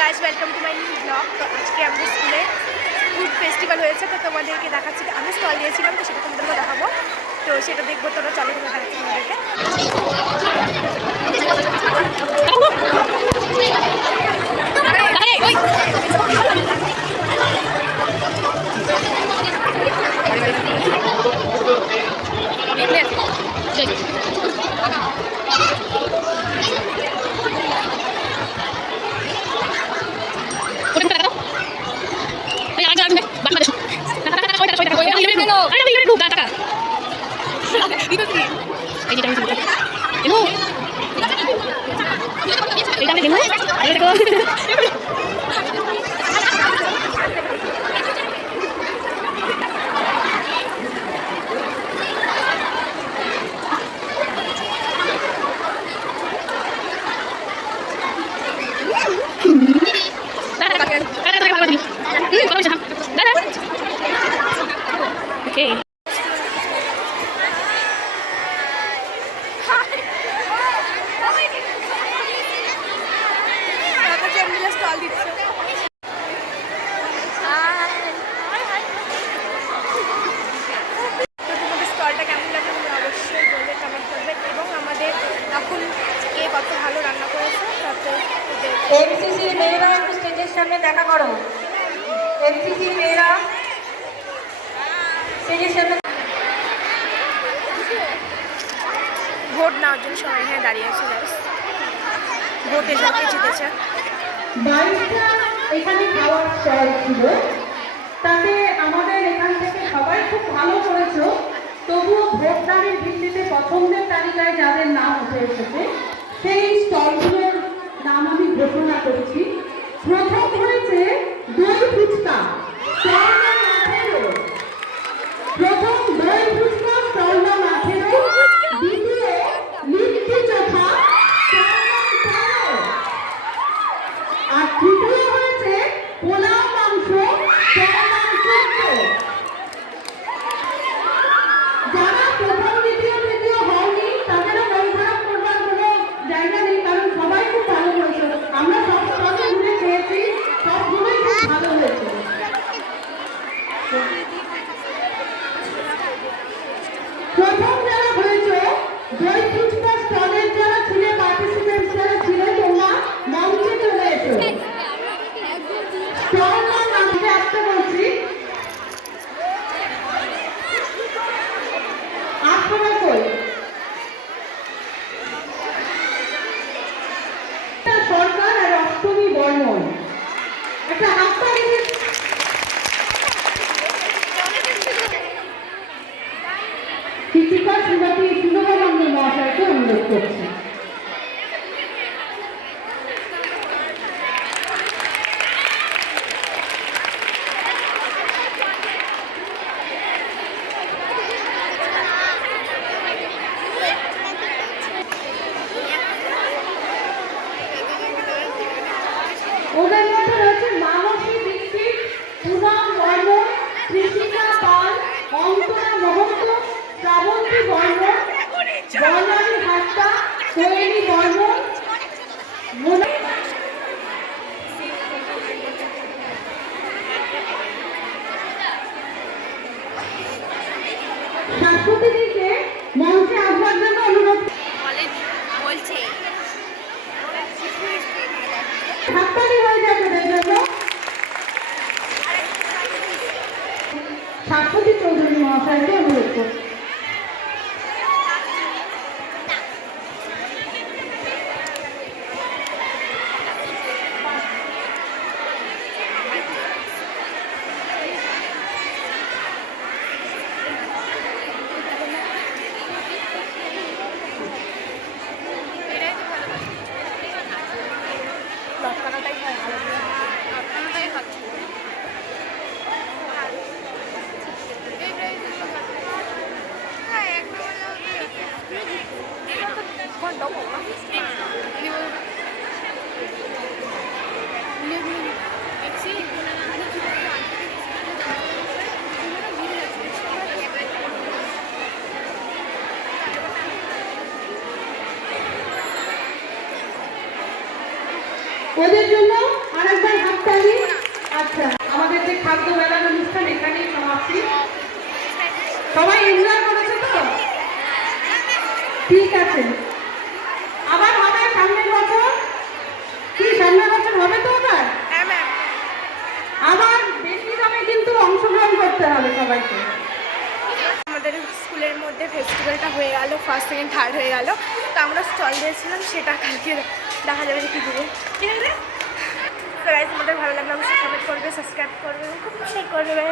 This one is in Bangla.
Guys, welcome to my new blog. তো আজকে আমাদের স্কুলে ফুড ফেস্টিভ্যাল হয়েছে, তো তোমাদেরকে দেখাচ্ছি। আমি স্টল দিয়েছিলাম, তো সেটা তোমাদেরকে দেখাবো। তো সেটা দেখবো, তোরা চলো তোমরা দেখাচ্ছি তোমাদেরকে। Okay. স্টল দিচ্ছে। তোমাদের স্টলটা কেমন লাগে অবশ্যই বলবে, কমেন্ট করবে। এবং আমাদের এখন কে কত ভালো রান্না করেছে তাতে এমসিসি মেয়েরা একটু স্টেজের সামনে দেখা করো। এমসিসি মেয়েরা স্টেজের সামনে। ভোট নেওয়ার জন্য সবাই এখানে দাঁড়িয়ে আছে। ভোট এসে জিতেছে। বাইশটা এখানে খাওয়ার স্টল ছিল, তাতে আমাদের এখান থেকে সবাই খুব ভালো করেছো। তবুও ভোটদানের ভিত্তিতে পছন্দের তালিকায় যাদের নাম উঠে এসেছে সেই স্টলগুলোর নাম আমি ঘোষণা করছি। প্রথম হয়েছে দই ফুচকা, স্টল নাম 18। প্রথম দই ফুচকা, স্টল নাম 18। দ্বিতীয় লিট্টি চোখা, স্টল নাম 13। আর তৃতীয় হয়েছে পোলাও মাংস, স্টল নাম 14। যারা প্রথম দ্বিতীয় তৃতীয় হয়নি তাদেরও মন খারাপ করবার কোনো জায়গা নেই, কারণ সবাই খুব ভালো করেছে। আমরা সব স্টলে ঘুরে খেয়েছি, সবগুলোই খুব ভালো হয়েছে। প্রথম যারা হয়েছে দই ফুচকা স্টলের যারা ছিল, পার্টিসিপেন্ট যারা ছিল, তোমরা মঞ্চে চলে এসো। স্টল নাম নামতে আসতে বলছি। আপনারা কই? সরকার আর অষ্টমী বর্মন একটা হাততালি দিয়ে শিক্ষিকা শ্রীমতী সুন্দরানন্দ মহাশয়কে অনুরোধ করছি। ওদের মধ্যে রয়েছে মানসী দীক্ষিত, পুনম বর্মন, কৃষিকা পাল, অন্তরা মহন্ত, শ্রাবন্তী বর্মন, বর্ণালী হাস্তা, কোয়েলি বর্মন, শাশ্বতীদিকে মঞ্চে আসবার জন্য অনুরোধ। হাততালি হয়ে যাবে এদের জন্য। শাশ্বতী চৌধুরী মহাশয়কে অনুরোধ করছি। লটকানোটাই হয় ভালো, লটকানোটাই ভালো। ওদের জন্য আরেকবার হাততালি। আচ্ছা, আমাদের যে খাদ্য মেলার অনুষ্ঠান এখানেই সমাপ্তি। সবাই এনজয় করেছে তো? ঠিক আছে, আবার হবে সামনের বছর। কি সামনের বছর হবে তো? আবার হ্যাঁ ম্যাম। আবার বেশি দামে কিন্তু অংশগ্রহণ করতে হবে সবাইকে। আমাদের স্কুলের মধ্যে ফেস্টিভ্যালটা হয়ে গেল, ফার্স্ট সেকেন্ড থার্ড হয়ে গেল। তো আমরা স্টল দিয়েছিলাম, সেটা কালকে দেখা যাবে যে কী দেবে। তো গাইস, আমাদের ভালো লাগলে অবশ্যই কমেন্ট করবে, সাবস্ক্রাইব করবে এবং খুব শেয়ার করবে।